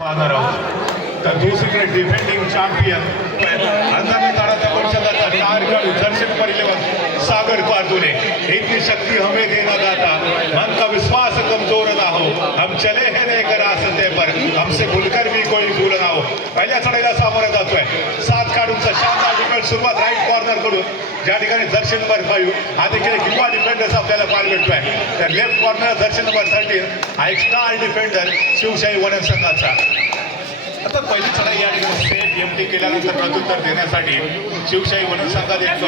पाहणार आहोत. तर दुसरीकडे डिफेंडिंग चॅम्पियन अंधारी ताड़ाच्या परिषदाचा कार्यकाळ दर्शन परिलेवन सागर पारदुले इतनी शक्ति हमें देना दाता मन का विश्वास कमजोर ना हो हम चले हैं लेकर रास्ते पर हमसे भूलकर भी कोई भूल ना हो. पहिल्या चढाईला सामोरा जातोय. 7 खेळाडूंचा शानदार डिफेंस सुरुवात राईट कॉर्नर कडून ज्या ठिकाणी दर्शन नंबर 5 हा देखील एक युवा डिफेंडर्स आपल्याला पाहायला भेटतोय. तर लेफ्ट कॉर्नर दर्शन नंबर 13 हा एक स्टार डिफेंडर शिवशाही वनन संघाचा. आता पहिली चढाई या ठिकाणी सेफ एमटी केल्यानंतर प्रत्युत्तर देण्यासाठी शिवशाही वनन संघात एक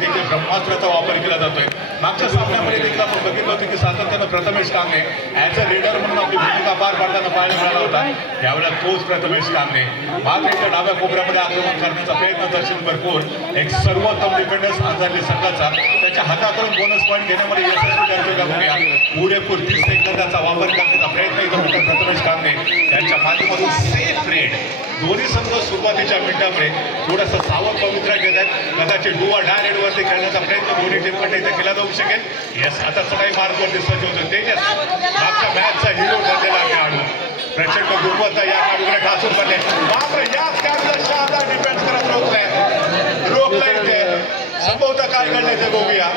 देखील ब्रह्मास्त्राचा वापर केला जातोय. मागच्या सामन्यामध्ये देखील आपण बघितलं होतं की सातत्यानं Prathamesh Kangane as a leader म्हणून आपली भूमिका पार पाडताना पाहायला मिळाला होता. यावेळेला तोच प्रथमेश कांगणे मात्र इथं डाव्या कोपऱ्यामध्ये आक्रमण करण्याचा प्रयत्न दर्शन भरपूर एक सर्वोत्तम डिफेंडर्स अंधारली संघाचा त्याच्या हाताकडून बोनस पॉईंट घेण्यामध्ये यशस्वी ठरतोय का बघूया. पुरेपूर 30 सेकंदाचा वापर करण्याचा प्रयत्न इथं होता प्रथमेश कांगणे यांच्या माध्यमातून सेफ रेड. दोन्ही संघ सुरुवातीच्या मिनिटामध्ये थोडासा सावध पवित्रा घेत आहेत. कदाचित डू ऑर डाय रेडवरती खेळण्याचा प्रयत्न दोन्ही टीमकडे इथे केला जाऊ शकेल. येस आता चढाई मार्गवरती सज्ज होतो तेजस मागच्या मॅचचा हिरो ठरलेला खेळाडू प्रचंड गुणवत्ता या खेळाडूकडे ठासून पडले. मात्र याच खेळाडूला शानदार डिफेन्स करत रोखलाय इथे संभवतः काय घडले ते बघूया.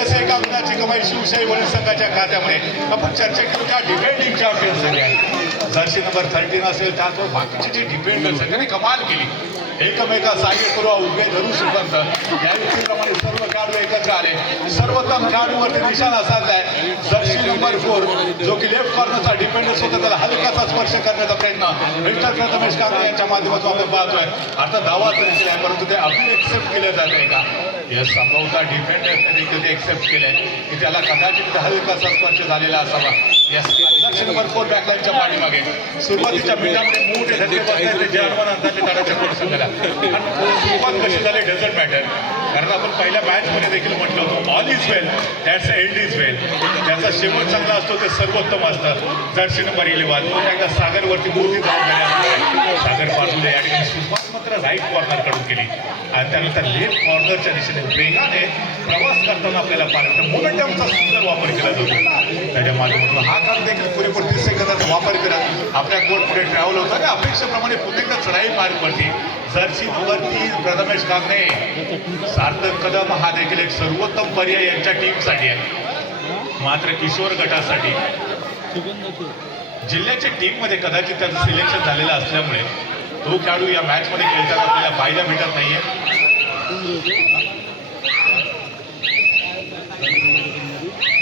एस एका गुणाची कमाई शिवशाही वनन संघाच्या खात्यामध्ये. आपण चर्चा करू त्या डिफेंडिंग चॅम्पियन्स जर्सी नंबर 13 असेल त्याचबरोबर बाकीचे जे डिफेंडर्स आहेत त्यांनी कमाल केली. एकमेका साह्य करू उभे धरू सुपंत या व्यक्तीप्रमाणे सर्व खेळाडू एकत्र आले. सर्वोत्तम खेळाडूवरती निशाणा साधलाय. जर्सी नंबर 4 जो की लेफ्ट कॉर्नरचा डिफेंडर्स होता त्याला हलकासा स्पर्श करण्याचा प्रयत्न मिस्टर प्रथमेश कांगणे यांच्या माध्यमातून आपण पाहतोय. आता दावा तरी आहे परंतु ते अगदी एक्सेप्ट केलं जात आहे का. यस संभवतः डिफेंडरने देखील ते एक्सेप्ट केलंय की त्याला कदाचित हलकासा स्पर्श झालेला असावा. यस दर्शन नंबर 4 बॅकलाईनच्या पाठीमागे सुरुवातीच्या मिनिटामध्ये मोठे धक्के बसले जे अनुमान अंदाजे ताडाच्या कोण संघाला सुरुवात कशी झाली डझंट मॅटर. कारण आपण पहिल्या मॅचमध्ये देखील म्हटलं होतं all is well that's end is well. ज्याचा शेवट चांगला असतो ते सर्वोत्तम असतं. जर्सी नंबर 11 पुन्हा एकदा सागरवरती मोठी जबाबदारी असते. सागर पारदुले या ठिकाणी सुरुवात मात्र राईट कॉर्नर कडून केली आणि त्यानंतर लेफ्ट कॉर्नरच्या दिशेने वेगाने प्रवास करताना आपल्याला पाहिलं मोमेंटमचा सुंदर वापर केला जातो. त्याच्या माध्यमातून हा काळ देखील पुरेपूर 30 सेकंदाचा वापर करत आपल्या कोर्ट पुढे ट्रॅव्हल होता आणि अपेक्षेप्रमाणे पुन्हा एकदा चढाई पार पडली. जर्सी नंबर 3 प्रथमेश कांगणे सार्थक कदम हा देखील एक सर्वोत्तम पर्याय यांच्या टीमसाठी आहे. मात्र किशोर गटासाठी जिल्ह्याच्या टीममध्ये कदाचित त्याचं सिलेक्शन झालेलं असल्यामुळे तो खेळाडू या मॅचमध्ये खेळताना आपल्याला पाहायला भेटत नाहीये.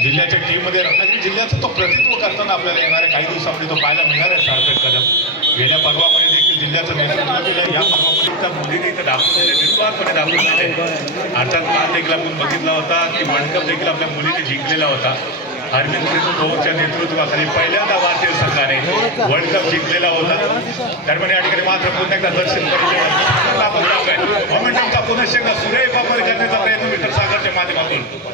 जिल्ह्याच्या टीममध्ये रत्नागिरी जिल्ह्याचं तो प्रतिनिधित्व करताना आपल्याला येणाऱ्या काही दिवसामध्ये तो पाहायला मिळणार आहे. सार्थक कदम गेल्या पर्वामध्ये देखील जिल्ह्याचं नेतृत्व केलं. या पर्वामध्ये त्या मुलीने इथं दाखवलेले निर्वाहपणे दाखवलेले अर्थात काल देखील आपण बघितला होता की वर्ल्ड कप देखील आपल्या मुलीने जिंकलेला होता. हरमनप्रीत कौरच्या नेतृत्वाखाली पहिल्यांदा भारतीय संघाने वर्ल्ड कप जिंकलेला होता. दरम्यान या ठिकाणी मात्र पुन्हा एकदा दर्शन मोमेंटमचा पुन्हा एकदा सुरेख वापर करण्याचा प्रयत्न मिस्टर सागरच्या माध्यमातून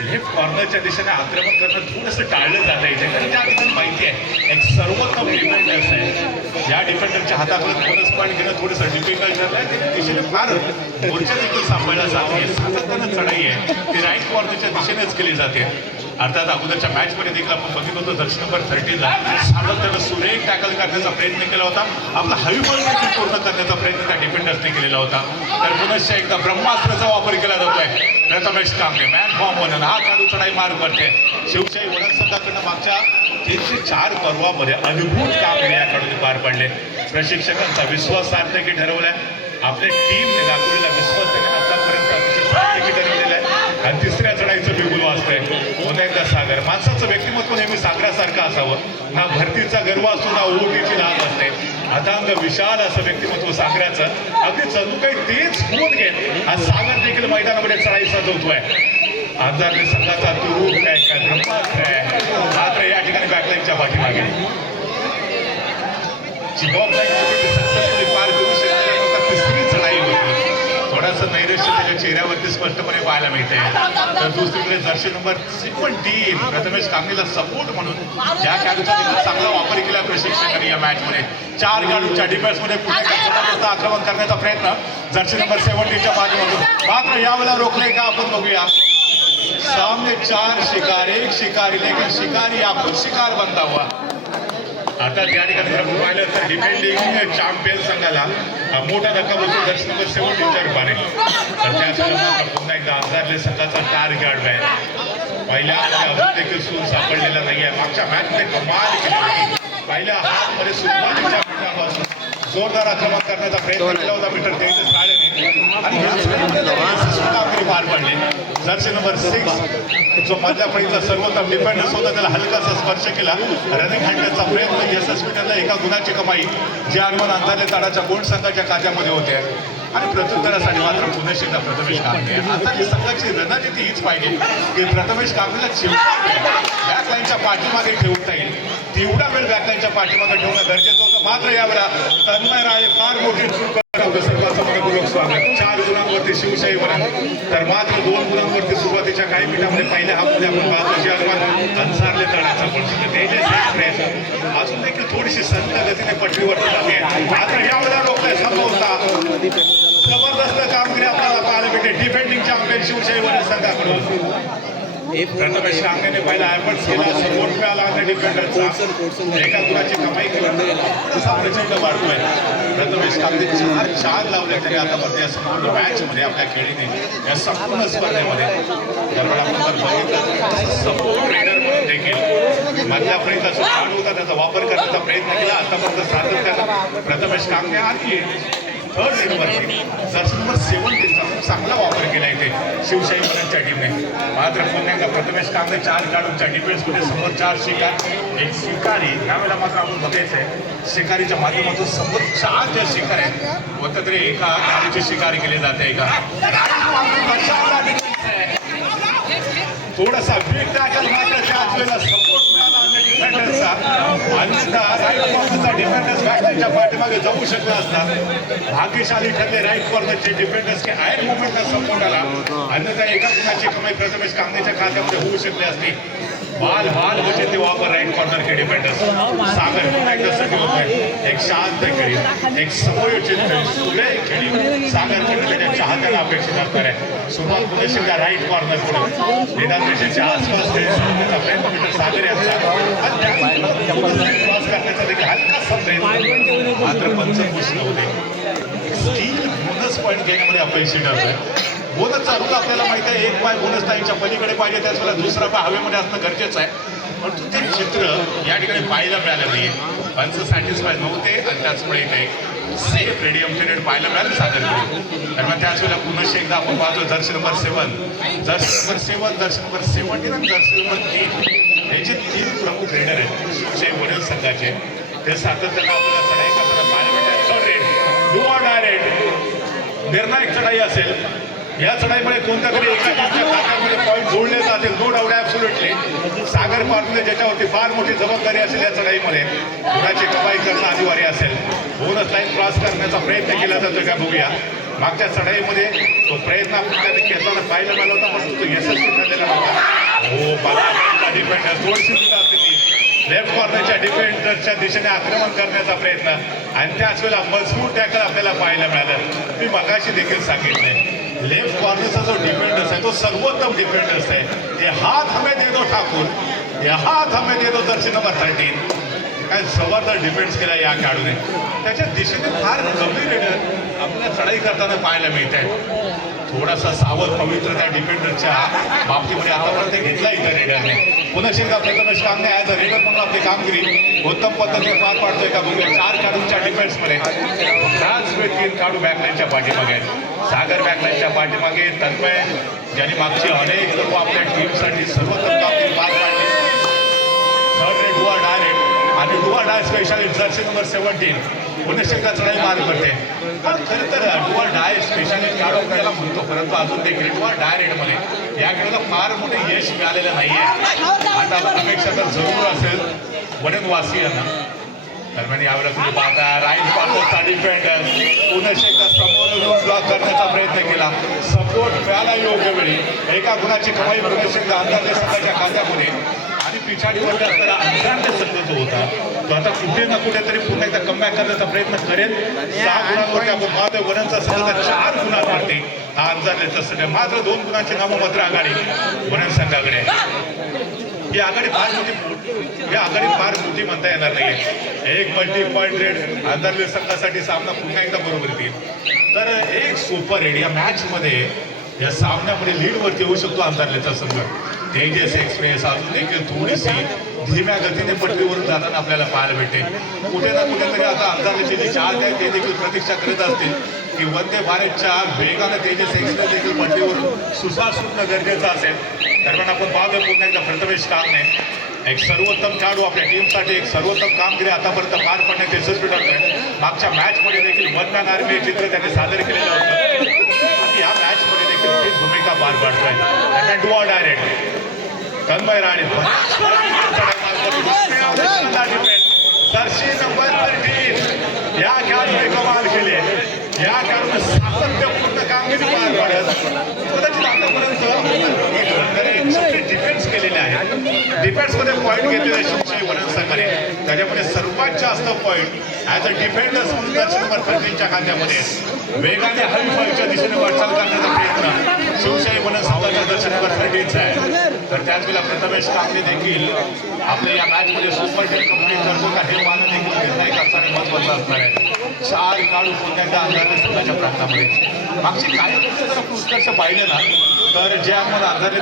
लेफ्ट कॉर्नरच्या दिशेने आक्रमण करणं थोडंसं टाळलं जात आहे. कारण त्या ठिकाणी माहिती आहे एक सर्वोत्तम डिफेंडर्स आहे. या डिफेंडरच्या हाताकडे बोनस पॉईंट घेणं थोडंसं डिफिकल्ट झालं आहे. त्या दिशेने फार मोर्चा देखील सांभाळला जात आहे. सातत्यानं चढाई आहे ती राईट कॉर्नरच्या दिशेनेच केली जाते. अर्थात अगोदरच्या मॅचमध्ये देखील आपण बघितलं होतं दर्शन नंबर 13 सातत्यानं सुरेख टॅकल करण्याचा प्रयत्न केला होता. आपला हवीबॉल देखील पूर्ण करण्याचा प्रयत्न त्या डिफेंडर्सने केलेला होता. तर पुनश्च एकदा ब्रह्मास्त्राचा वापर केला जातोय. प्रथमेश कांगणे मॅन फॉर्म बनून हा खेळाडू चढाई मार करते. शिवशाही वनन संघाकडनं मागच्या 304 पर्वामध्ये अद्भुत कामगिरी या खेळाडूने पार पडले. प्रशिक्षकांचा विश्वास सार्थकी ठरवलाय. आपल्या टीमने दाखवलेला विश्वास त्याने आतापर्यंत अतिशय सार्थकी ठरवलेला आहे. आणि तिसऱ्या चढाईचं बिगुल वाजतंय. पुन्हा एकदा सागर माणसाचं व्यक्तिमत्व नेहमी सागरासारखं असावं. ना भरतीचा गर्व असतो ना ओळखीची लाज असते. अथांग विशाल असं व्यक्तिमत्व सागराचं अगदी जणू काही तेच होऊन घेत आज सागर देखील मैदानामध्ये चढाई सजवतोय. अंधारले संघाचा तो रूप काय काय ब्रह्मास्त्र आहे. मात्र या ठिकाणी बॅकलाईनच्या पाठीमागे सक्सेसफुली पार करू शकते. तिसरी चढाई होती. थोडंसं नैराश्य त्याच्या चेहऱ्यावरती स्पष्टपणे पाहायला मिळते. तर दुसरीकडे जर्सी नंबर 17 प्रथमेश कांगणेला सपोर्ट म्हणून या खेळाडूचा देखील चांगला वापर केला प्रशिक्षकांनी. या मॅचमध्ये 4 खेळाडूंच्या डिफेन्समध्ये पुन्हा जबरदस्त आक्रमण करण्याचा प्रयत्न जर्सी नंबर 17च्या माध्यमातून मात्र यावेळेला रोखले का आपण बघूया. सामने 4 शिकार, एक शिकारी लेकिन शिकारी आपको शिकार बनता हुआ आता त्या ठिकाणी जर आपण पाहिलं तर डिफेंडिंग चॅम्पियन संघाला मोठा धक्का बसून दर्शन नंबर 17च्या रूपाने तर त्या पुन्हा एकदा अंधारले संघाचा टार्गेट आहे. पहिल्या अजून देखील सूर सापडलेला नाही आहे. मागच्या मॅचमध्ये कमाल केली. पहिल्या हाफमध्ये सुरुवातीच्या मिनिटापासून जोरदार आक्रमण करण्याचा प्रयत्न केला होता मीटर 23 आणि कामगिरी पार पडली. जर्सी नंबर 6 जो मधल्या फळीचा सर्वोत्तम डिफेंडर्स होता त्याला हलकासा स्पर्श केला. रनिंग हँडलचा प्रयत्न यशस्वी ठरला. एका गुणाची कमाई जे अनुमान अंधारले ताडाच्या गोंड संघाच्या खात्यामध्ये होते आणि प्रत्युत्तरासाठी मात्र पुन्हा एकदा प्रथमेश कांबळे. आता ही संघाची रणनीती हीच पाहिजे की प्रथमेश कांबळेला बॅकलाईनच्या पाठीमागे ठेवता येईल तेवढा वेळ बॅकलाईनच्या पाठीमागे ठेवणं गरजेचं होतं. मात्र यावेळेला तन्मय राय फार मोठी चूक सर्वांचं मनपूर्वक स्वागत. 4 गुणांवरती शिवशाही वरण तर मात्र 2 गुणांवरती सुरुवातीच्या काही मिनिटांमध्ये पहिल्या हाफमध्ये आपण पाहतो जे अनुमान अंधारले तळाचा पण तेजस अजून देखील थोडीशी संत गतीने पटरीवरती जाते. मात्र यावेळेला रोखलाय संभवता जबरदस्त कामगिरी आपल्याला पाहायला मिळते डिफेंडिंग चॅम्पियन शिवशाही वरण संघाकडून. प्रथमेश कांबळेने पहिला एफर्ट्स केला. सपोर्ट मिळाला डिफेंडरचा. एका गुणाची कमाई केली. प्रचंड वाढतोय. प्रथमेश कांबळे 4 लावले त्याने आतापर्यंत या संपूर्ण मॅचमध्ये आपल्या खेळीने या संपूर्ण स्पर्धेमध्ये त्यामुळे आपण बघितलं सपोर्ट रेडर म्हणून देखील मधल्या फळीचा जो खेळाडू होता त्याचा वापर करण्याचा प्रयत्न केला. आतापर्यंत सातत्यानं प्रथमेश कांबळे आणि थर्ड रेडवरती जर्सी नंबर 17चा चांगला वापर केला इथे शिवशाही वरणच्या टीमने. मात्र पुन्हा एकदा प्रथमेश कांबळे 4 खेळाडूंच्या डिफेन्समध्ये समोर 4 शिकार एक शिकारी. यावेळेला मात्र आपण बघायचं आहे शिकारीच्या माध्यमातून समोर 4 ज्या शिकार आहेत होतं तरी एका गाडीची शिकारी केली जाते. एका थोडासा वीक टॅकल मात्र त्याच वेळेला सपोर्ट मिळाला डिफेंडर्सचा. अन्यथा डिफेंडर्स बॅटच्या पाठीमागे जाऊ शकले असतात. भाग्यशाली ठरले राईट कॉर्नरचे डिफेंडर्स की आयन मुवमेंटला सपोर्ट आला. अन्यथा एका गुणाची कमाई प्रथमेश कांबळेच्या खात्यामध्ये होऊ शकली असती. बाल म्हणजे ते वापर राईट कॉर्नर के डिफेंडर्स. सागर पुन्हा एकदा सटी होत आहे. एक शांत खेळी एक समयोचित खेळी सुरेख खेळी सागर त्याच्या चाहत्याला अपेक्षित असणार आहे. सुरुवात पुन्हा राईट कॉर्नर पुढे निदानच्या आसपास खेळण्याचा प्रयत्न मीटर सागर यांचा क्रॉस करण्याचा देखील हलकासा प्रयत्न मात्र पंचकृष्ण होते. स्टील बोनस पॉईंट घेण्यामध्ये अपेक्षित ठरतोय. बोनसचा रूल आपल्याला माहिती आहे. एक पाय बोनस टाईमच्या पलीकडे पाहिजे त्याच वेळेला दुसरा पाय हवेमध्ये असणं गरजेचं आहे. परंतु ते चित्र या ठिकाणी पाहायला मिळालं नाहीये. पंच सॅटिस्फाय नव्हते आणि त्याचमुळे इथे सेफ रेडियम पिरियड पाहायला मिळालं सागरकडे. त्यामुळे त्याच वेळेला पुन्हा एकदा आपण पाहतो जर्सी नंबर 7 जर्सी नंबर 17 आणि जर्सी नंबर 3 याचे 3 प्रमुख रेडर आहेत शिवशाही वरील संघाचे. ते सातत्यानं आपल्याला चढाई करताना पाहायला मिळतात. Third red do or die red निर्णायक चढाई असेल. या चढाईमुळे कोणत्या तरी एका टीमच्या खात्यामध्ये पॉईंट जोडले जातील. No doubt absolutely. सागर पार्टने ज्याच्यावरती फार मोठी जबाबदारी असेल या चढाईमध्ये गुणाची कमाई करणं अनिवार्य असेल. बोनस लाईन क्रॉस करण्याचा प्रयत्न केला जातो का बघूया. मागच्या चढाईमध्ये तो प्रयत्न आपण त्याने केला पाहायला मिळाला होता परंतु तो यशस्वी ठरलेला होता. हो बाला डिफेंडर थोडीशी लेफ्ट कॉर्नरच्या डिफेंडरच्या दिशेने आक्रमण करण्याचा प्रयत्न आणि त्याच वेळेला मजबूत टॅकल आपल्याला पाहायला मिळालं. मी मगाशी देखील सांगितलंय लेफ्ट कॉर्नरचा जो डिफेंडर्स आहे तो सर्वोत्तम डिफेंडर्स आहे. ये हात हमें दे दो ठाकूर, ये हात हमें दे दो जर्सी नंबर 13. काय जबरदस्त डिफेन्स केला या खेळाडूने. त्याच्या दिशेने फार कमी रेडर आपल्याला चढाई करताना पाहायला मिळत आहे. थोडासा सावध पवित्र त्या डिफेंडरच्या बाबतीमध्ये आतापर्यंत घेतला इथं रेडरने. पुन्हा एकदा Prathamesh Kamble as a raider म्हणून आपली कामगिरी उत्तम पद्धतीने पार पाडतोय का बघूया. 4 खेळाडूंच्या डिफेन्समध्ये त्याच वेळ 3 खेळाडू बॅकलाईनच्या पाठीमागे आहेत. सागर बॅकलाईनच्या पाठीमागे तन्मय ज्यांनी मागची अनेक लोक आपल्या टीमसाठी सर्वोत्तम कामगिरी पार पाडली. थर्ड रेड डुआ डायरेक्ट आणि डुआ डाय स्पेशालिस्ट जर्सी नंबर 17 पुन्हा एकदा चढाई मार करते. खरं तर डुआ डाय स्पेशालिस्ट खेळाडू आपल्याला म्हणतो परंतु अजून देखील डुआ डायरेक्टमध्ये या खेळाला फार मोठे यश मिळालेलं नाही आहे. आता अपेक्षा तर जरूर असेल वनवासियांना. दरम्यान यावेळेला तुम्ही पाहता राईट कॉर्नरचा डिफेंडर पुन्हा एकदा समोर येऊन ब्लॉक करण्याचा प्रयत्न केला. सपोर्ट मिळाला योग्य वेळी. एका गुणाची कमाई पुन्हा एकदा अंदाजे संघाच्या खात्यामध्ये आणि पिछाडीवरती असताना अंदाजे संघ जो होता तो आता कुठे ना कुठेतरी पुन्हा एकदा कमबॅक करण्याचा प्रयत्न करेल. 6 गुणांवरती आपण पाहतोय वरणचा संघ 4 गुणांवरती हा अंदाजेचा संघ. मात्र 2 गुणांची नाममात्र आघाडी वरण संघाकडे. ही आघाडी फार मोठी म्हणता येणार नाही. एक मल्टी पॉईंट रेड अंधारले संघासाठी सामना पुन्हा एकदा बरोबर येईल. तर एक सुपर रेड या मॅचमध्ये या सामन्यामध्ये लीडवरती येऊ शकतो अंधारलेचा संघ. तेजस एक्सप्रेस अजून देखील थोडीशी धीम्या गतीने पटरीवरून जाताना आपल्याला पाहायला भेटेल. कुठे ना कुठेतरी आता अंधारलेचे जे चार्ज आहेत ते देखील प्रतीक्षा करत असतील की वंदे भारतच्या वेगानं तेजस एक्सप्रेस देखील पटरीवरून सुसाट सुटणं गरजेचं असेल. दरम्यान आपण पाहतोय पुन्हा एकदा प्रथमेश कामने एक सर्वोत्तम खेळाडू आपल्या टीमसाठी एक सर्वोत्तम कामगिरी आतापर्यंत पार पाडण्यात यशस्वी ठरतोय. मागच्या मॅचमध्ये देखील वन मॅन आर्मी चित्र त्याने सादर केलेलं होतं. या मॅचमध्ये देखील तीच भूमिका पार पाडतोय. डुआ direct Tanmay Rane jersey number 13 या खेळाडूने कमाल केली. या खेळाडूने सातत्यपूर्ण कामगिरी पार पाडत कदाचित आतापर्यंत डिफेन्स केलेले आहेत. डिफेन्समध्ये पॉईंट घेतलेले शिवशाही वनन संघाने त्याच्यामध्ये सर्वात जास्त पॉईंट ॲज अ डिफेंडर्स म्हणून जर्सी नंबर 13च्या खात्यामध्ये वेगाने हरीफाईच्या दिशेने वाटचाल करण्याचा प्रयत्न शिवशाही वनन संघाच्या जर्सी नंबर 13चा आहे. तर त्याच वेळेला प्रथमेश कामने देखील आपल्या या मॅचमध्ये सुपर टेन कंप्लीट करतो का हे पाहणं देखील निर्णायक असणारे महत्त्वाचं असणार आहे. 4 खेळाडू पुन्हा एकदा अंधारले संघाच्या प्रांतामध्ये मागची काही जर उत्कर्ष पाहिले ना तर जे आपण अंधारले.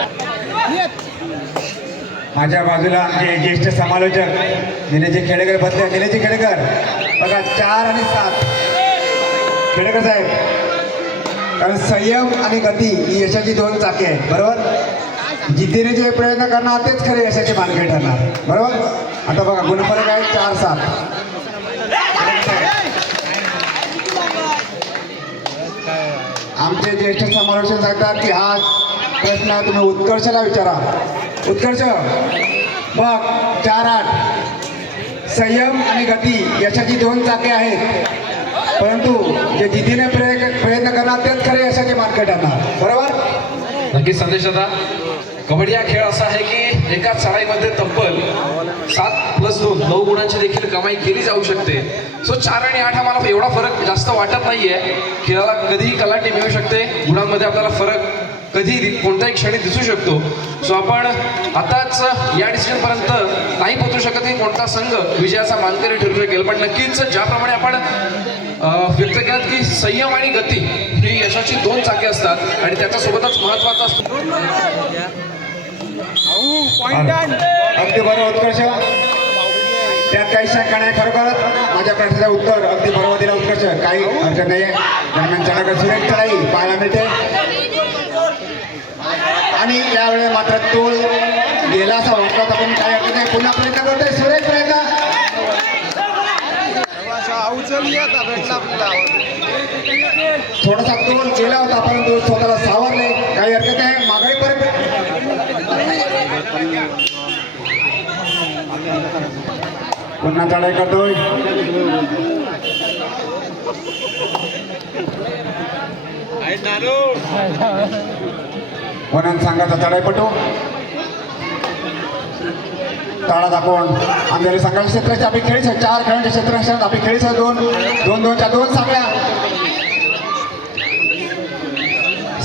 माझ्या बाजूला आमचे ज्येष्ठ समालोचक निलेजी खेडेकर बसले. निलेजी खेडेकर बघा 4 आणि 7 खेडेकर साहेब, कारण संयम आणि गती ही यशाची 2 चाके आहेत. बरोबर, जिद्दीने जे प्रयत्न करणार तेच खरे यशाचे मानके ठरणार. बरोबर. आता बघा गुणफलक आहे 4-7. आमचे ज्येष्ठ समालोचक सांगतात की हा प्रश्न तुम्ही उत्कर्षला विचारा. उत्कर्ष बघ 4-8 संयम आणि गती यशाची 2 चाके आहेत, परंतु जे जिद्दीने प्रयत्न करणार तेच खरे यशाचे मानके ठरणार. बरोबर. नक्कीच संदेश दादा, कबड्डी हा खेळ असा आहे की एकाच चढाईमध्ये तब्बल 7+2 9 गुणांची देखील कमाई केली जाऊ शकते. सो 4 आणि 8 हा मला एवढा फरक जास्त वाटत नाहीये. खेळाला कधीही कलाटणी मिळू शकते. गुणांमध्ये आपल्याला फरक कधी कोणत्याही क्षणी दिसू शकतो. सो आपण आताच या डिसिजनपर्यंत नाही पोहोचू शकत की कोणता संघ विजयाचा मानकरी ठरू शकेल, पण नक्कीच ज्याप्रमाणे आपण व्यक्त केलं की संयम आणि गती ही यशाची 2 चाके असतात आणि त्याच्यासोबतच महत्त्वाचं असतं. अगदी बरोबर उत्कर्ष, त्यात काही शंका नाही. खरोखर माझ्या प्रश्नाचं उत्तर अगदी बरोबर दिला उत्कर्ष, काही हरकत नाही आहे. दरम्यान चढाई सुरेख चढाई पाहायला मिळते आणि यावेळी मात्र तोल गेला असा वाटला होता, पण काही हरकत नाही. पुन्हा प्रयत्न करतोय सुरेख प्रयत्न. थोडासा तोल गेला होता परंतु स्वतःला सावरले. काही हरकत नाही. माघारी परत पुन्हा चढाई करतोय. वनन संघाचा चढाईपटू ताळा दाखवून अंधेरी संघाच्या क्षेत्राची आपली खेळीच 4 खेळांच्या क्षेत्रात आपली खेळीच 2-2च्या 2 साखळ्या.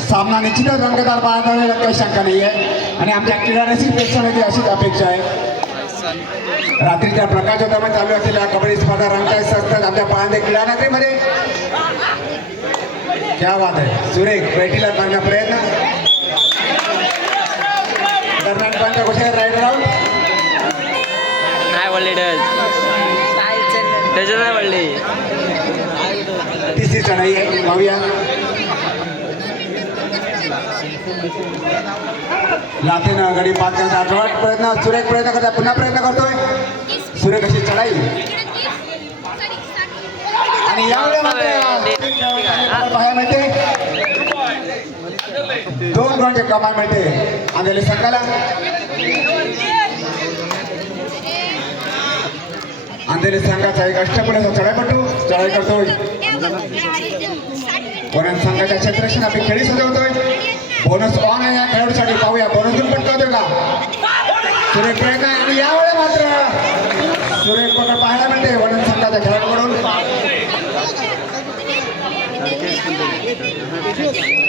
सामना निश्चितच रंगतदार पाहायला मिळेल, काही शंका नाही आहे. आणि आमच्या क्रीडारसिक प्रेक्षकांची अशीच अपेक्षा आहे. रात्रीच्या प्रकाशोत्सवामध्ये चालू असलेल्या कबड्डी स्पर्धा रंगतायत असतात आमच्या पांदे क्रीडा नगरीमध्ये. क्या बात आहे. सुरेख बैठीला मारण्या प्रयत्न. दरम्यान पंच घोषित राईड राऊंड नाही बोलले त्याच्यात नाही बोलले. तिसरी चढाई आहे. पाहूया लाथेनं गडी पास करण्याचा आठवट प्रयत्न. सुरेख प्रयत्न करतात. पुन्हा प्रयत्न करतोय सुरेख अशी चढाई. आणि यावेळी पाहायला मिळते 2 गुणांची कमाई मिळते अंधेरी संघाला. अंधेरी संघाचा एक अष्टपैलू चढाईपटू चढाई करतोय. वनन संघाच्या क्षेत्राशी आपली खेळी सजवतोय. बोनस ऑन आहे या खेळाडूसाठी. पाहूया बोनस गुण पटकावतोय का. सुरेख प्रयत्न आहे आणि यावेळी मात्र सुरेख पकड पाहायला मिळते वनन संघाच्या खेळाडूकडून.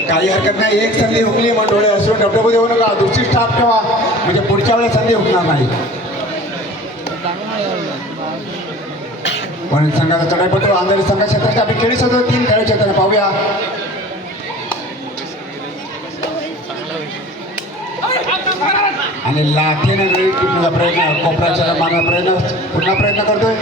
काही हरकत नाही. एक संधी हुकली म्हणून डोळे हसून डबडबू देऊ नका. दुसरी स्टाफ ठेवा. म्हणजे पुढच्या वेळेस संधी हुकणार नाही. पण संघाचा चढाईपटू अंधारी संघ क्षेत्राच्या आम्ही खेळीस होतो 3 खेळाडू क्षेत्राने पाहूया. आणि लाठीने गळी टिपण्याचा प्रयत्न, कोपऱ्याच्या मारण्याचा पुन्हा प्रयत्न करतोय.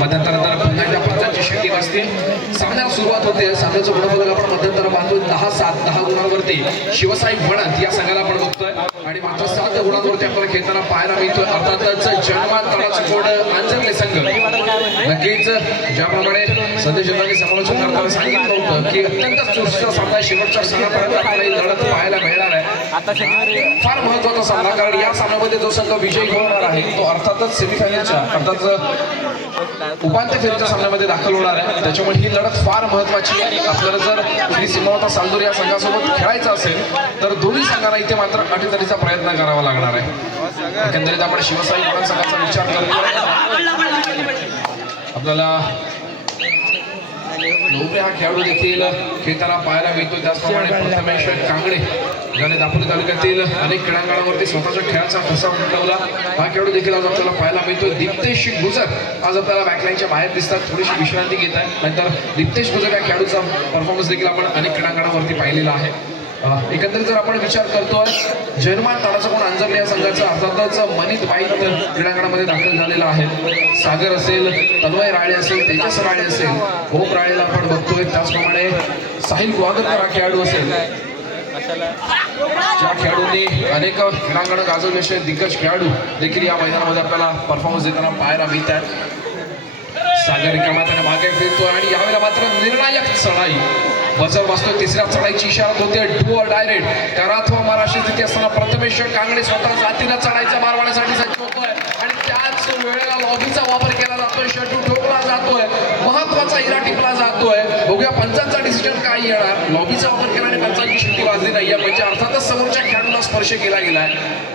मध्यंतरानंतर पुन्हा एकदा पंचांची शिट्टी वाजते. सामन्याला सुरुवात होते. सामन्याचं गुणफलक आपण मध्यंतर बांधतो 10-7. 10 गुणांवरती शिवसाई वणंद या संघाला आपण बघतोय आणि मात्र 7 गुणांवरती आपल्याला खेळताना पाहायला मिळतोय अर्थातच जनमान तळाचा कोड अंजरले संघ. नक्कीच ज्याप्रमाणे संदेश यांनी समालोचन करताना सांगितलं होतं की अत्यंत चुरशीचा सामना शेवटच्या क्षणापर्यंत आपल्याला ही लढत पाहायला मिळणार आहे. फार महत्वाचा सामना, कारण या सामन्यामध्ये जो संघ विजयी होणार आहे तो अर्थातच सेमीफायनलच्या अर्थात उपांत्य फेरीच्या सामन्यामध्ये दाखल होणार आहे. त्याच्यामुळे ही लढत फार महत्वाची आहे. आपल्याला जर श्री सीमावता सालदूर या संघासोबत खेळायचं असेल तर दोन्ही संघांना इथे मात्र अटीतटीचा प्रयत्न करावा लागणार आहे. एकंदरीत आपण शिवसाई वणंद संघाचा विचार करतो. आपल्याला नवरे हा खेळाडू देखील खेळताना पाहायला मिळतो. त्याचप्रमाणे प्रथमेश कांगडे ज्याने दापोली तालुक्यातील अनेक क्रीडांगणावरती स्वतःच्या खेळाचा ठसा उमटवला हा खेळाडू देखील आज आपल्याला पाहायला मिळतो. दीप्तेश गुजर आज आपल्याला बॅकलाईनच्या बाहेर दिसतात, थोडीशी विश्रांती घेत आहे. नंतर दीप्तेश गुजर या खेळाडूचा परफॉर्मन्स देखील आपण अनेक क्रीडांगणावरती पाहिलेला आहे. एकंदरीत जर आपण विचार करतोय जनमान ताडाचा कोण अंजरले या संघाचा अर्थातच मनीत बाईत क्रीडांगणामध्ये दाखल झालेला आहे. सागर असेल, तन्मय राळे असेल, तेजस राळे असेल, ओम राळेला आपण बघतोय. त्याचप्रमाणे साहिल गुहागरकर हा खेळाडू असेल, ज्या खेळाडूंनी अनेक क्रीडांगण गाजवले असे दिग्गज खेळाडू देखील या मैदानामध्ये आपल्याला परफॉर्मन्स देताना पाहायला मिळतात. सागर रिकामा त्याने मागे फिरतोय आणि यावेळेला मात्र निर्णायक चढाई बजर वाजतोय. तिसऱ्या चढाईची इशारा होते डू ऑर डायरेक्ट. करा अथवा मराठी स्थिती असताना प्रथमेश कांगडे स्वतः जातीनं चढाईचा मार वाढण्यासाठी सज्ज होतोय आणि त्याच वेळेला लॉबीचा वापर केला जातोय. शेटू ठोकला जातोय, महत्वाचा हिरा टिपला जातोय. बघूया पंचांचा डिसिजन काय येणार. लॉबीचा वापर केला आणि पंचांची शिट्टी वाजली नाहीये म्हणजे अर्थातच समोरच्या खेळाडूला स्पर्श केला गेलाय.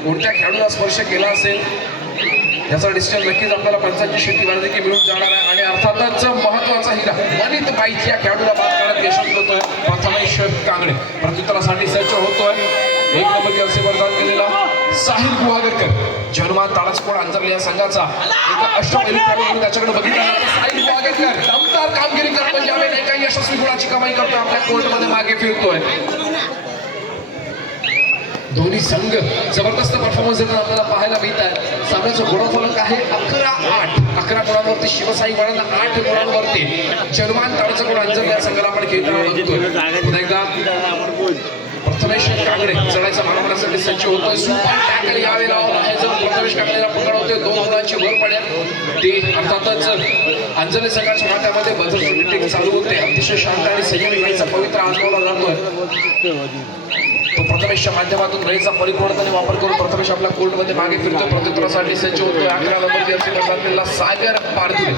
कोणत्या खेळाडूला स्पर्श केला असेल याचा डिसिजन नक्कीच आपल्याला पंचांची शिट्टी वाजली की मिळून जाणार आहे. आणि अर्थातच महत्वाचा हिरा मनीत बाईत या खेळाडूला बाद करण्यात यशस्वी होतोय प्रथमेश कांगडे. प्रत्युत्तरासाठी सज्ज होतोय 1 नंबर जर्सी परिधान केलेला साहिल गुहागरकर. जनमान ताडासकोड अंजरले या संघाचा एक अष्टपैलू खेळाडू म्हणून त्याच्याकडे बघितलं साहिल गुहागरकर दमदार कामगिरी करतो. ज्यावेळी एका यशस्वी गुणाची कमाई करतोय आपल्या कोर्टमध्ये मागे फिरतोय. दोन्ही संघ जबरदस्त परफॉर्मन्स देताना आपल्याला पाहायला मिळतात. सामन्याचं गुणफलक आहे 11-8. 11 गुणांवरती शिवसाई वणंद, 8 गुणांवरती जनमान ताडाचा कोण अंजरले या संघाला आपण खेळताना बघतोय. पुन्हा एकदा प्रथमेश कांगडे चढायचा मारण्यासाठी सज्ज होतोय. सुपर टॅकल यावेळेला आहे. जर प्रथमेश कांगडेला पकडवतोय 2 गुणांची वर पडेल ती अर्थातच अंजली संघाच्या माथ्यामध्ये बजर शूटिंग चालू होते. अतिशय शांत आणि संयमी राहायचा पवित्र आजमावला जातोय. तो प्रथमेशच्या माध्यमातून रहीचा परिपूर्णपणे वापर करून प्रथमेश आपल्या कोर्टमध्ये मागे फिरतोय. प्रत्युत्तरासाठी सज्ज होतोय 11 नंबर जर्सी परिधान सागर पारधुरे.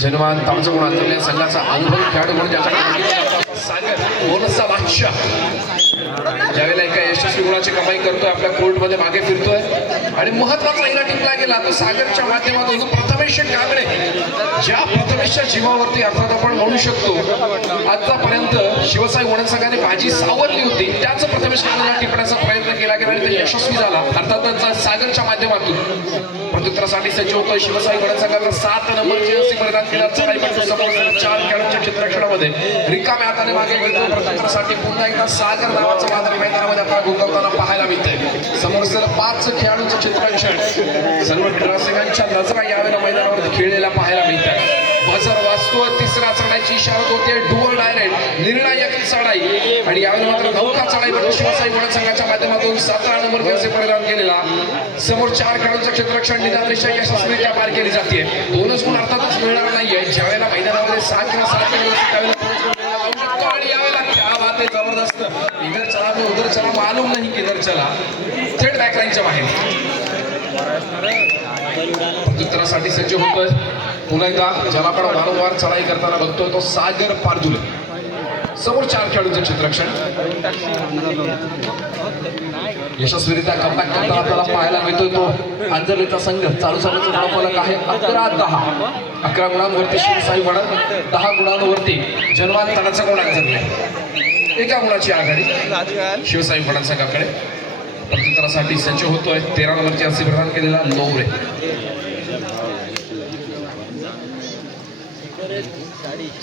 जनमान ताडाचा कोण अंजरले संघाचा अनुभवी खेळाडू म्हणून ज्याच्याकडे सागर बोनसचा बादशाह ज्यावेळेला एका यशस्वी गुणाची कमाई करतोय आपल्या कोर्टमध्ये मागे फिरतोय आणि महत्वाचा हिरा टिपला गेला तो सागरच्या माध्यमातून प्रथमेश कांगडे. ज्या प्रथमेशच्या जीवावरती अर्थात आपण म्हणू शकतो आतापर्यंत शिवसाई वणंद संघाने बाजी सावरली होती, त्याच प्रथमेश कांगडेला टिपण्याचा प्रयत्न केला गेला आणि ते यशस्वी झाला अर्थातच सागरच्या माध्यमातून. प्रत्युत्तरासाठी सज्ज होतोय शिवसाई वणंद संघाचा 7 नंबर जर्सी परिधान केला. चढाईपटू समोर 4 खेळाडूंच्या चित्रक्षणामध्ये रिकाम्या हाताने मागे घेतो. प्रत्युत्तरासाठी पुन्हा एकदा सागर नावाचा मात्र मैदानामध्ये आपल्याला गोंगावताना पाहायला मिळतंय. समोर असलेलं 5 खेळाडूंचं चित्रक्षण सर्व क्रीडारसिकांच्या नजरा यावेळेला मैदानावरती खेळलेल्या पाहायला मिळतात. बजर वाजतो. तिसऱ्या चढाईची इशारा होते डुअल डायरेक्ट निर्णायक चढाई आणि यावेळी मात्र 9था चढाईपटू शिवसाई वणंद संघाच्या माध्यमातून 17 नंबर जर्सी परिधान केलेला समोर 4 खेळाडूंचं क्षेत्ररक्षण निदानरित्या यशस्वीरित्या पार केली जाते. 2च गुण अर्थातच मिळणार नाहीये. ज्यावेळेला मैदानामध्ये 6 किंवा 7 आणि यावेळेला क्या बात आहे जबरदस्त. इधर चला तो उधर चला मालूम नाही किधर चला. थेट बॅकलाईनच्या बाहेर प्रत्युत्तरासाठी सज्ज होतोय पुन्हा एकदा ज्याला आपण वारंवार चढाई करताना बघतोय तो सागर पारधुरे. समोर 4 खेळाडूंचं चित्ररक्षण यशस्वीरित्या कमबॅक करताना आपल्याला पाहायला मिळतोय तो आंजर्लीचा संघ. चालू सामन्याचं धावफलक आहे 11-10. 11 गुणांवरती शिवसाई वडद, 10 गुणांवरती जनवाद तडाचा गुण आंजर्ली. 1 गुणाची आघाडी शिवसाई वडद संघाकडे. प्रत्युत्तरासाठी सज्ज होतोय 13 नंबरची असे प्रदान केलेला लोवरे.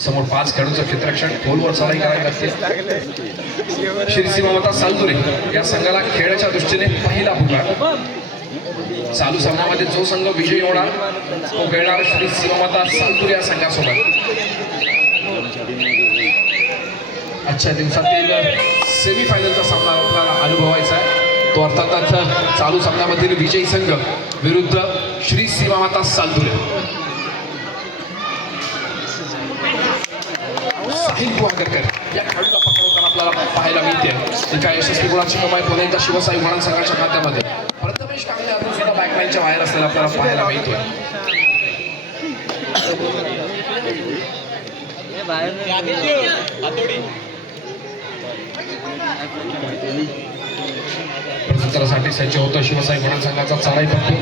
समोर 5 खेळाडूंचं क्षेत्ररक्षण खोलवर चढाई करावी लागते. श्री सीमामाता सालतुरे या संघाला खेळाच्या दृष्टीने पहिला पुकार. चालू सामन्यामध्ये जो संघ विजयी होणार तो खेळणार श्री सीमामाता सालतुरे या संघासोबत. आजच्या दिवसातील सेमीफायनलचा सामना आपल्याला अनुभवायचा आहे. तो अर्थातच चालू सामन्यामधील विजयी संघ विरुद्ध श्री सीमामाता सालतुरे. साहिल कुवारकर या खेळाडूला पकडताना आपल्याला पाहायला मिळते. एका यशस्वी गुणाची कमाई पुन्हा एकदा शिवसाई वडद संघाच्या खात्यामध्ये. प्रथमेश कांबळे अजून सुद्धा बॅकलाईनच्या बाहेर असलेला आपल्याला पाहायला मिळतोय. प्रत्युत्तरासाठी सज्ज होतो शिवसाई वडद संघाचा चढाई पट्टू.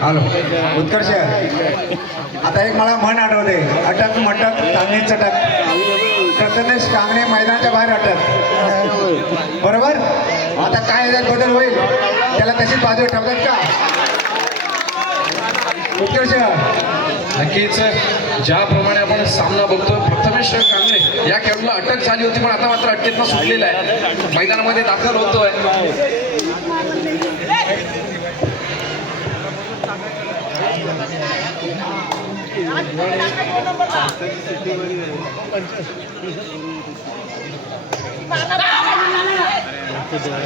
हॅलो उत्कर्ष, आता एक मला म्हण आठवते, अटक मटक चांगली चटक. प्रथमेश कांगणे मैदानाच्या बाहेर अटक. बरोबर. आता काय याच्यात बदल होईल त्याला तशीच बाजू ठेवतात का उत्कर्ष? नक्कीच ज्याप्रमाणे आपण सामना बघतोय प्रथमेश कांगणे या खेळाडूला अटक झाली होती पण आता मात्र अटकेतनं सुटलेला आहे. मैदानामध्ये दाखल होतोय.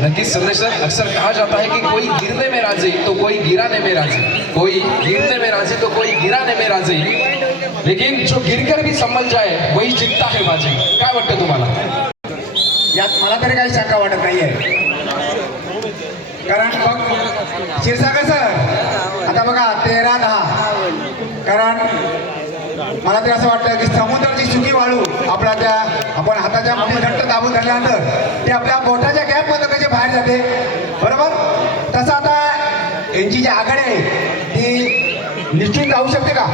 नक्कीच संदेश सर, अक्सर कहा जाता है कि कोई गिरने में राजी तो कोई गिराने में राजी, कोई गिरने में राजी तो कोई गिराने में राजी, लेकिन जो गिरकर भी संभल जाए वही जिंकता है बाजी. काय वाटतं तुम्हाला? यात मला तरी काही शंका वाटत नाहीये. कारण बघ क्षीरसागर सर, आता बघा 13-10. कारण मला तरी असं वाटतं की समुद्राची सुकी वाळू आपण हाताच्या मध्ये घट्ट दाबून धरल्यानंतर ते आपल्या बोटाच्या गॅपमध्ये कसे बाहेर जाते. बरोबर. तसं आता यांची जी आघाडी आहे ती निश्चित जाऊ शकते का?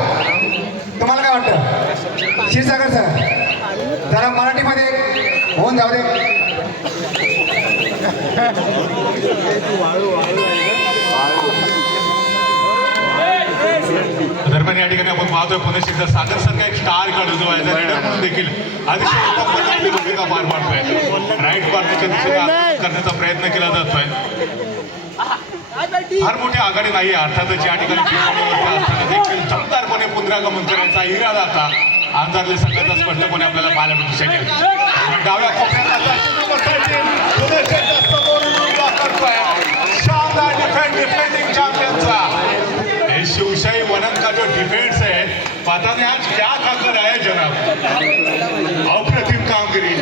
तुम्हाला काय वाटतं क्षीरसागर सर? जरा मराठीमध्ये होऊन जाऊ दे. दरम्यान या ठिकाणी आपण पाहतोय पुणे सिद्ध सागर सारखा एक स्टार काढू जो आहे रेडर म्हणून देखील अतिशय उत्तम भूमिका पार पाडतोय. राईट कॉर्नरच्या दिशेने करण्याचा प्रयत्न केला जातोय. फार मोठी आघाडी नाही आहे अर्थातच या ठिकाणी असताना देखील दमदारपणे पुनरागमन करायचा इरादा आता आंजर्ले संघाचा स्पष्टपणे आपल्याला पाहायला मिळू शकेल. डाव्या कोपऱ्यात शानदार डिफेंडिंग चॅम्पियनचा शिवशाही वनम का जो डिफेंस है पता नहीं आज क्या खाकर आया जनाब. अप्रतिम कामगिरी.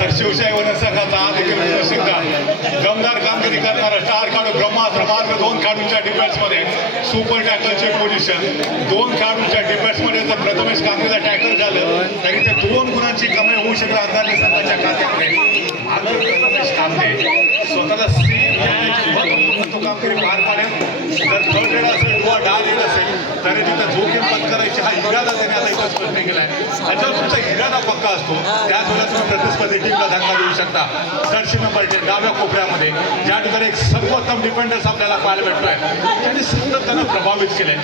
तर शिवशाही वनम संघाचा हा देखील दमदार कामगिरी करणारा स्टार खेळाडू ब्रह्मास्त्र मात्र 2 खेळाडूंच्या डिफेन्समध्ये सुपर टॅकलची पोझिशन. 2 खेळाडूंच्या डिफेन्समध्ये जर प्रथमेश कामगिरीला टॅकल झालं तरी ते 2 गुणांची कमाई होऊ शकते आंजर्ले संघाच्या खात्यामध्ये. स्वतःला कामगिरी पार पाडेल. जर थर्ड रेड असेल किंवा डाल रेड असेल तरी तिथं जोखीम पत्करायची हा इरादा त्याने आता इथं स्पष्ट केला आहे. आणि जर तुमचा इरादा पक्का असतो त्याच वेळेला तुम्ही प्रतिस्पर्धी टीमला धक्का देऊ शकता. 10 नंबर डाव्या कोपऱ्यामध्ये ज्या ठिकाणी एक सर्वोत्तम डिफेंडर्स आपल्याला पाहायला भेटतोय त्यांनी सतत त्यांना प्रभावित केले.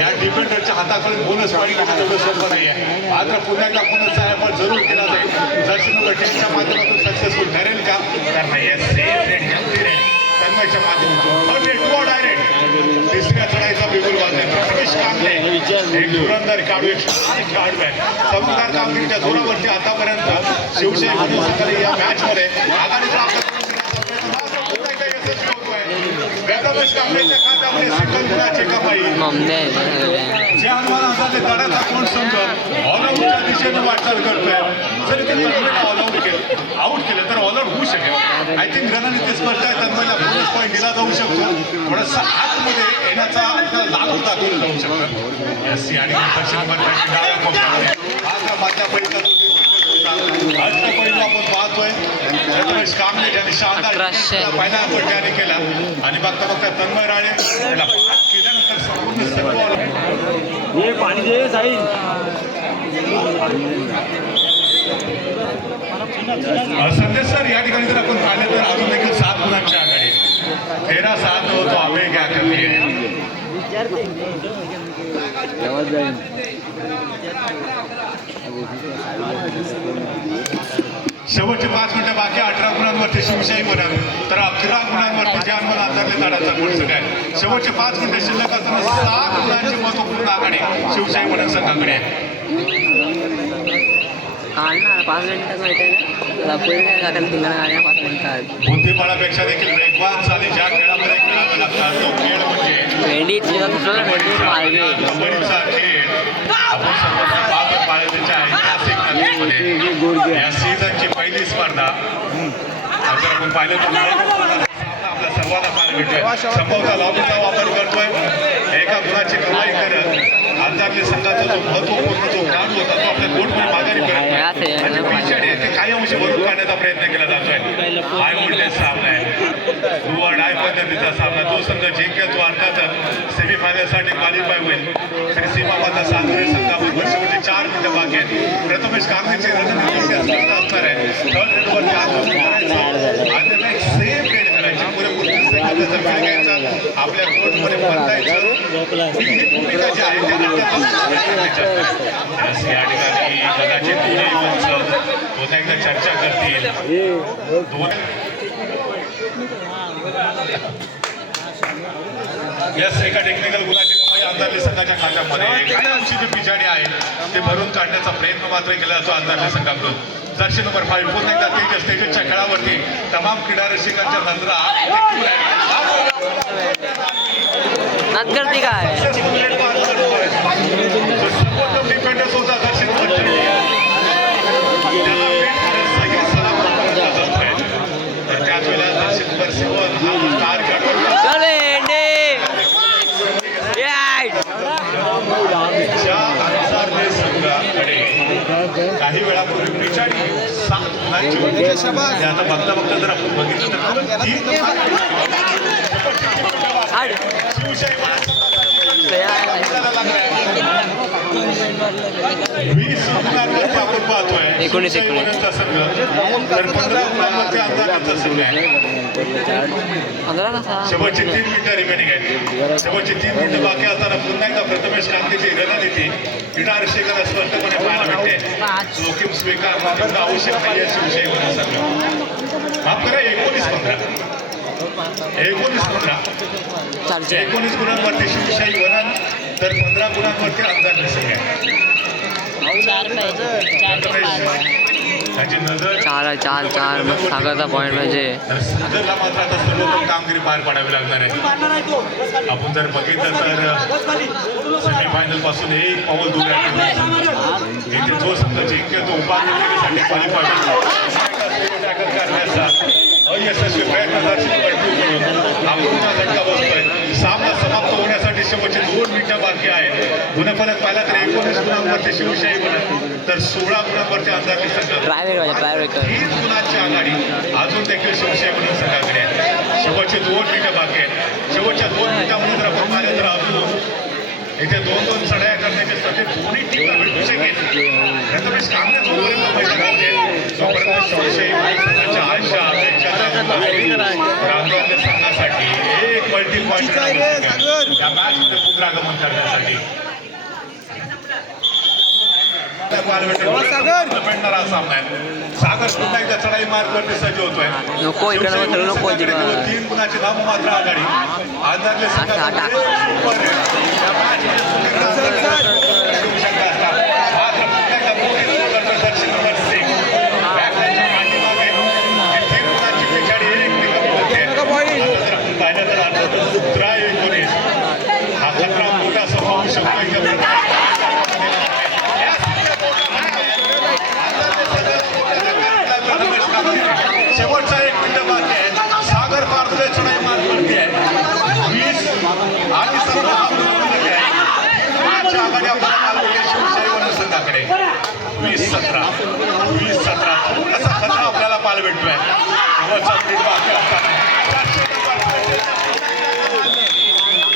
या डिफेंडरच्या हाताकडे बोनस पॉईंट घेणं तेवढं सोपं नाही आहे. मात्र पुन्हा एकदा बोनसचा एफर्ट जरूर केला जाईल. 10 नंबर टीमच्या माध्यमातून सक्सेसफुल ठरेल का? तर नाही तन्मयच्या माध्यमातून डायरेक्ट तिसऱ्या चढाईचा बिगुल वाजले. प्रथमेश कांबळे एक धुरंदर खेळाडू, एक खेळाडू आहे. चमकदार कामगिरीच्या जोरावरती आतापर्यंत शिवशाही वनम संघाने या मॅचमध्ये आघाडीचा यशस्वी होतोय. प्रथमेश कांबळेच्या खात्यामध्ये सेकंड गुणाची कमाई. ममने जे हनुमान आझादने तडाचा कोण संघ ऑलआउटच्या दिशेने वाटचाल करतोय. जरी ते तन्मयला ऑलआउट केलं, आउट केलं तर ऑलआउट होऊ शकेल. आय थिंक रणनीती स्पर्धा आहे, तन्मयला बोनस पॉईंट दिला जाऊ शकतो. थोडासा आतमध्ये येण्याचा आपल्याला लाभ दाखवला जाऊ शकतो. एस सी आणि दक्षिण भारताची डाव्या पक्षामध्ये हा माझ्या पहिला आजचा पहिला आपण पाहतोय रमेश कांबळे ज्यांनी शानदार 1800. पहिला आपण त्याने केला आणि बघता बघता तन्मय राणे त्याला पास केल्यानंतर संपूर्ण सर्व ये पाणी दे साई. संदेश सर या ठिकाणी जर आपण पाहिलं तर अजून देखील 7 गुणांच्या आघाडी 13-7 होतो आवे क्या करते शेवटचे 5 मिनिटं बाकी 18 गुणांवरती शिवशाही बनल तर 11 गुणांवरती जानमन आजारले तडाचा कोण आहे. शेवटचे 5 मिनिटं शिल्लक असताना 7 गुणांची महत्वपूर्ण आघाडी शिवशाही बनल संघाकडे आहे. काढणार 5 मिनिटात माहिती आहे ना पुढे काय काढायला तुला गाड्या 5 मिनिटात बुद्धिबळापेक्षा देखील वेगवान झाले ज्या खेळामध्ये खेळावा लागतात तो खेळ म्हणजे भेंडी दुसरं भेंडी मार्गे कबड्डीचा खेळ. आपण सर्वांना पाहतो भारताच्या ऐतिहासिक नदीमध्ये या सीझनची पहिली स्पर्धा जर आपण पाहिलं तर आपल्या सर्वांना पाहायला भेटतोय. संभवता लॉबीचा वापर करतोय, एका गुणाची कमाई करत आजारली संघाचा जो महत्वपूर्ण जो काम होता तो आपल्या कोर्टमध्ये माघारी करत ते काही अंशी भरून काढण्याचा प्रयत्न केला जातोय. हाय व्होल्टेज सामना आहे, डू ऑर डाय पद्धतीचा सामना. जो संघ जिंकेल तो अर्थातच सेमीफायनलसाठी क्वालिफाय होईल. श्री सीमामाता सागरी संघाबरोबर शेवटचे 4 मिनिटं बाकी आहेत. प्रथमेश कांबळेची रणनीती असणार आहे. थर्ड रेडवरती आणि एक सेम रेड करायची पुरेपूर त्याचा वेळ घ्यायचा आपल्या कोर्टमध्ये बंधायचं. ही भूमिका जी आहे त्या या ठिकाणी कदाचित दोन्ही पंच पुन्हा एकदा चर्चा करतील. यस एका टेक्निकल गुणाची कमाई आंतरले संघाच्या खात्यामध्ये काही अंशी जी पिछाडी आहे ते भरून काढण्याचा प्रयत्न मात्र केला जातो आंतरले संघाकडून. जर्सी नंबर 5 पुन्हा एकदा तेजसच्या खेळावरती तमाम क्रीडा रसिकांच्या नजरा करते काय डिपेंडन्स होता जर्सी नंबर 3 तर त्याच वेळेला जर्सी नंबर 7 हा कार ज्या आंतरले संघाकडे काही वेळापूर्वी पिछाडी 7 गुणांची होती. आता बघता बघता जर आपण बघितलं तर 3 शिवशाही आपण पाहतोय 19 संघ तर 15 गुणांवरती अंदाजाचा संघ आहे. शेवटचे 3 मिनिटं रिमेनिंग आहेत. शेवटचे 3 मिनिटं बाकी असताना पुन्हा एकदा प्रथमेश कांबळेची रणनीती क्रीडा रसिकांना स्पष्टपणे पाहायला भेटते. जोखीम स्वीकार मात्र आवश्यक नाही आहे शिवशाही बनल संघ. माफ करा 19-15 19 गुणांवरती शिवशाही बनल तर 15 गुणांवरती अंदाज संघ आहे. त्याची नजर 4 मग सागरचा पॉईंट म्हणजे सागरला मात्र आता सर्वोत्तम कामगिरी पार पाडावी लागणार आहे. आपण जर बघितलं तर सेमीफायनल पासून 1 पाऊल दूर आहे. इथे जो संघ जिंकेल तो उपांत्य फेरीसाठी क्वालिफाय करण्याचा अयशस्वी प्रयत्न आपण झटका बसतोय. सामना समाप्त होण्यासाठी शेवटचे 2 मिनिटं बाकी आहेत. गुणफलक पाहिला तर 19 गुणांवरती शिवशाही बनत तर 16 गुणांवरती अंधारली संघ 3 गुणांची आघाडी अजून देखील शिवशाही बनत संघाकडे आहे. शेवटचे 2 मिनिटं बाकी आहेत. शेवटच्या 2 मिनिटांमध्ये जर आपण पाहिलं तर अजून इथे 2-2 चढाया करण्याची संधी दोन्ही टीमला भेटू शकेल. प्रथमेश कांबळे जोपर्यंत मैदानामध्ये जोपर्यंत शिवशाही संघाच्या आशा अपेक्षा रामराजे संघासाठी एक मल्टी पॉईंट या मॅचमध्ये पुनरागमन करण्यासाठी भेटणारा सामना आहे. सागर पुन्हा एकदा चढाई मार्गवरती सज्ज होतोय. नको इकडे नको 3 गुणाची नाममात्र आघाडी अंदाजले भेटतोय शेवटचा मिनिट बाकी असताना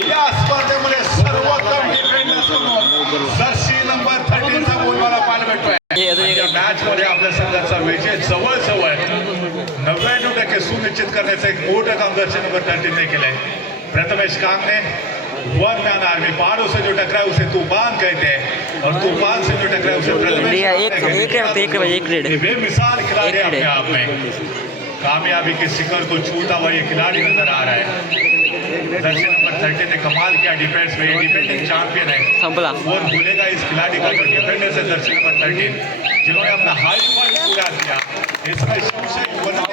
या स्पर्धेमध्ये सर्वोत्तम डिफेंडर जर्सी नंबर 13 चा गोल मला पाहायला भेटतोय या मॅच मध्ये आपल्या संघाचा विजय जवळ 99% सुनिश्चित करण्याचं एक मोठं काम जर्सी नंबर 13 ने केलंय प्रथमेश कांगने वन मैन आर्मी पहाड़ों से जो टकराए उसे तूफान कहते हैं और तूफान से जो टकराए उसे इंडिया एक रेड बेमिसाल खिलाड़ी है अपने आप में कामयाबी के शिखर को छूता हुआ ये खिलाड़ी नजर आ रहा है जर्सी नंबर 13 ने कमाल किया डिफेंस में ये डिफेंडिंग चैंपियन है संपला कौन भूलेगा इस खिलाड़ी का जो डिफेंडर है जर्सी नंबर 13 जिन्होंने अपना हाई पॉइंट पूरा किया इसमें शिवसेना